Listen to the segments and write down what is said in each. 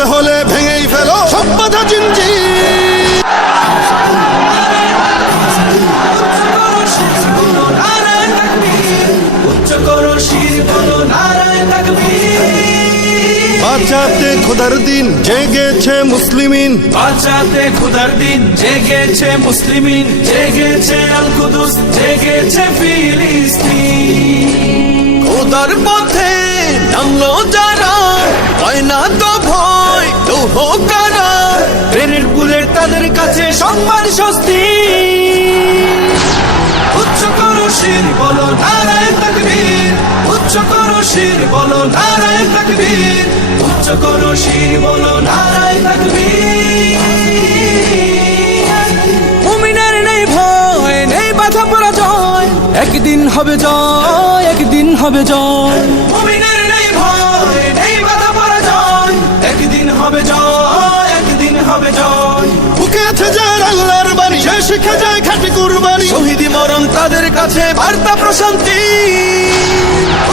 ভাঙতে হলে ভেঙেই ফেলো সব বাধা জিঞ্জির। বাঁচাতে খোদার দিন জেগেছে মুসলিমিন, বাঁচাতে খোদার দিন জেগেছে মুসলিমিন, জেগেছে আল কুদুস, জেগেছে ফিলিস্তিন। খোদার পথে নামলো যারা, হয় না তো ভয় লৌহ কারা, ট্রেনের বুলেট তাদের কাছে সম্মান স্বস্তি। উচ্চ করো শির বলো নারায়ে তাকবীর, উচ্চ করো শির বলো নারায়ে তাকবীর, উচ্চ করো শির বলো নারায়ে তাকবীর। মুমিনের নেই ভয় নেই বাধা পরাজয়, একদিন হবে জয় একদিন হবে জয়। মুমিনের নেই ভয় নেই বাধা পরাজয়, একদিন হবে জয় একদিন হবে জয়। বুকে আছে যার আল্লাহর বাণী, সে শিখে যায় খাঁটি কুরবানি। শহীদি মরণ তাদের কাছে বার্তা প্রশান্তি।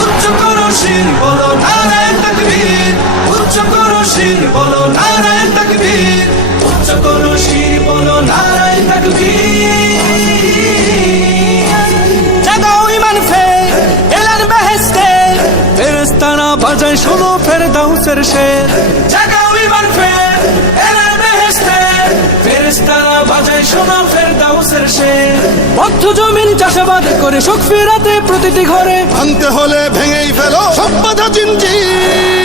উচ্চ করো শির বলো নারায়ে তাকবীর, উচ্চ করো শির বলো নারায়ে তাকবীর, উচ্চ করো শির বলো নারায়ে তাকবীর। জাগাও ঈমান ফের এলান বেহেশতে, ফেরেশতারা বাজায় শোনো ফেরদাউসের শের। জাগাও ঈমান ফের এলান বেহেশতে, ফেরেশতারা বাজায় শোনো ফেরদাউসের শের। বদ্ধ জমিন চাষাবাদ করে সুখ ফেরাতে প্রতিটি ঘরে, ভাঙতে হলে ভেঙেই ফেলো সব বাধা জিঞ্জির।